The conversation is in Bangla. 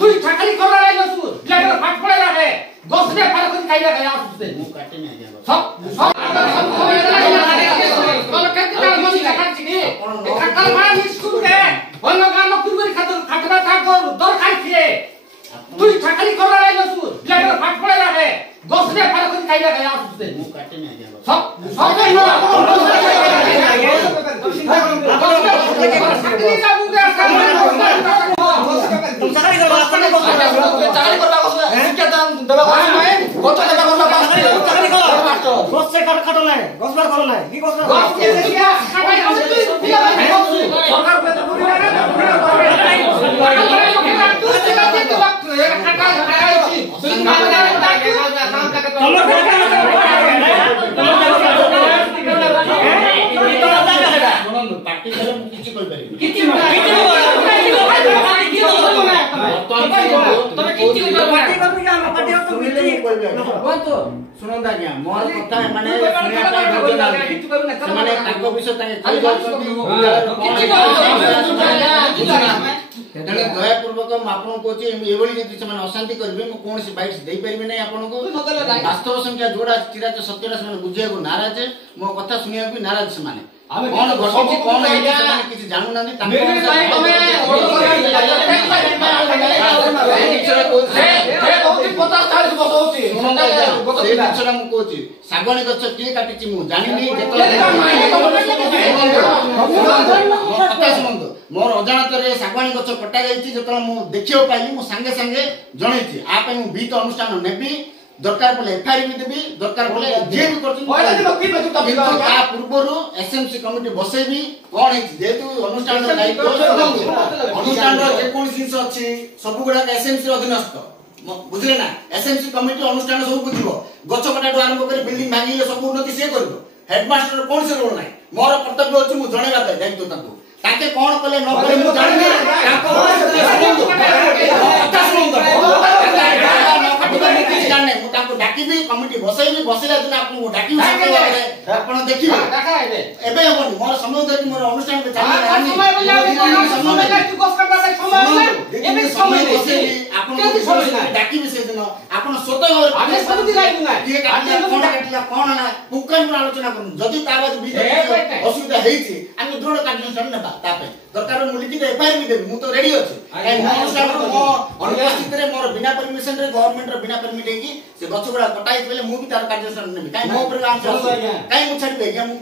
তুই ছাকালি করা নাই নসু লাগা ফাট পড়ে রাখে গসনে ফাড়া করে খাইলা খাইয়া আসছে মু কাটে না আজ্ঞা সব সব কল কেতে তার মনি কাটছি কি কাকাল ভাড়া স্কুল দে অন্য কাম কুরবানি খাতরা থাকর দরকার কি তুই ছাকালি করা নাই নসু লাগা ফাট পড়ে রাখে গসনে ফাড়া করে খাইলা খাইয়া আসছে মু কাটে না আজ্ঞা সব সব ছাকালি যাবু গে চাকরি করবা কসলে শিক্ষা দান দেবা কসলে কত টাকা করবা চাকরি কর বসছে কাটো নাই গসবার করো নাই কি গসবার গস কে দেখিয়া খাবাই আছে তুই সরকার পেতে পুরি না পার্টি করে মু কিছু কই পারি কিছি তুমি কিছি পার্টি করবি কি আমরা পার্টি তো মিলে কইবে বলতো শুনো দাঁড়িয়া মোর কথা মানে ସେମାନେ ତାଙ୍କ ବିଷୟ ତାଙ୍କେ କହି ଯାଉଛନ୍ତି ତେଣୁ ଦୟାପୂର୍ବକ ମୁଁ ଆପଣଙ୍କୁ କହୁଛି ଏଭଳି ଯଦି ସେମାନେ ଅଶାନ୍ତି କରିବେ ମୁଁ କୌଣସି ବାଇଟ୍ସ ଦେଇପାରିବି ନାହିଁ ଆପଣଙ୍କୁ ବାସ୍ତବ ସଂଖ୍ୟା ଯୋଉଟା ଚିରାଚ ସତ୍ୟଟା ସେମାନେ ବୁଝିବାକୁ ନାରାଜ ମୋ କଥା ଶୁଣିବାକୁ ବି ନାରାଜ ସେମାନେ କଣ ଘଟିଛି କଣ ହେଇଛି ସେମାନେ କିଛି ଜାଣୁନାହାନ୍ତି ତାଙ୍କ ଜିନିଷଟା ମୁଁ କହୁଛି ଶାଗୁଆଣୀ ଗଛ କିଏ କାଟିଛି ମୁଁ ଜାଣିନି କଥା ଶୁଣନ୍ତୁ ମୋର ଅଜାଣତରେ ଶାଗୁଆଣୀ ଗଛ କଟା ଯାଇଛି ଯେତେବେଳେ ମୁଁ ଦେଖିବାକୁ ପାଇଲି ମୁଁ ସାଙ୍ଗେ ସାଙ୍ଗେ ଜଣେଇଛି ଆ ପାଇଁ ମୁଁ ବିହିତ ଅନୁଷ୍ଠାନ ନେବି ଦରକାର ପଡିଲେ ଏଫଆଇଆର ବି ଦେବି ଦରକାର ପଡିଲେ ଯିଏ ବି କରୁଛନ୍ତି ତା ପୂର୍ବରୁ ଏସଏମସି କମିଟି ବସେଇବି କଣ ହେଇଛି ଯେହେତୁ ଅନୁଷ୍ଠାନର ଦାୟିତ୍ୱ ଅନୁଷ୍ଠାନର ଯେକୌଣସି ଜିନିଷ ଅଛି ସବୁ ଗୁଡାକ ଏସଏମସି ଅଧୀନସ୍ଥ ବୁଝିଲେ ନା ଏସଏମସି କମିଟି ଅନୁଷ୍ଠାନ ସବୁ ବୁଝିବ ଗଛ କଟାଠୁ ଆରମ୍ଭ କରି ବିଲ୍ଡିଂ ଭାଙ୍ଗିଲେ ସବୁ ଉନ୍ନତି ସିଏ କରିବ ହେଡମାଷ୍ଟର କୌଣସି ରୋଲ ନାହିଁ ମୋର କର୍ତ୍ତବ୍ୟ ଅଛି ମୁଁ ଜଣେଇବା ପାଇଁ ଦାୟିତ୍ୱ ତାଙ୍କୁ ତାକେ କଣ କଲେ ନ କଲେ ମୁଁ ଜାଣିନି ମୁଁ ତାଙ୍କୁ ଡାକିବି କମିଟି ବସେଇବି ବସିଲା ଦିନ ଆପଣଙ୍କୁ ଡାକିବି ଆପଣ ଦେଖିବେ ଏବେ ହବନି ମୋର ସମୟ ଧରି ମୋର ଅନୁଷ୍ଠାନ ଡାକିବି ସେଦିନ ଆପଣ ସ୍ୱତଃ କଣ ନା ପୁଙ୍ଖାନୁପୁଙ୍ଖ ଆଲୋଚନା କରନ୍ତୁ ଯଦି ତା ଅସୁବିଧା ହେଇଛି ଆମେ ଦୃଢ କାର୍ଯ୍ୟାନୁଷ୍ଠାନ ନେବା ତା ପାଇଁ ଦରକାର ମୁଁ ଲିଖିତ ଏଫଆଇଆର ବି ଦେବି ମୁଁ ତ ରେଡି ଅଛି ମୋ ଅନୁପସ୍ଥିତିରେ ମୋର ବିନା ପରମିଶନ ରେ ଗଭର୍ଣ୍ଣମେଣ୍ଟ ର ବିନା ପରମିଟ ହେଇକି ସେ ଗଛ ଗୁଡା କଟା ହେଇଥିଲେ ମୁଁ ବି ତାର କାର୍ଯ୍ୟାନୁଷ୍ଠାନ ନେବି କାଇଁ ମୋ ଉପରେ କାଇଁ ମୁଁ ଛାଡିବି ଆଜ୍ଞା ମୁଁ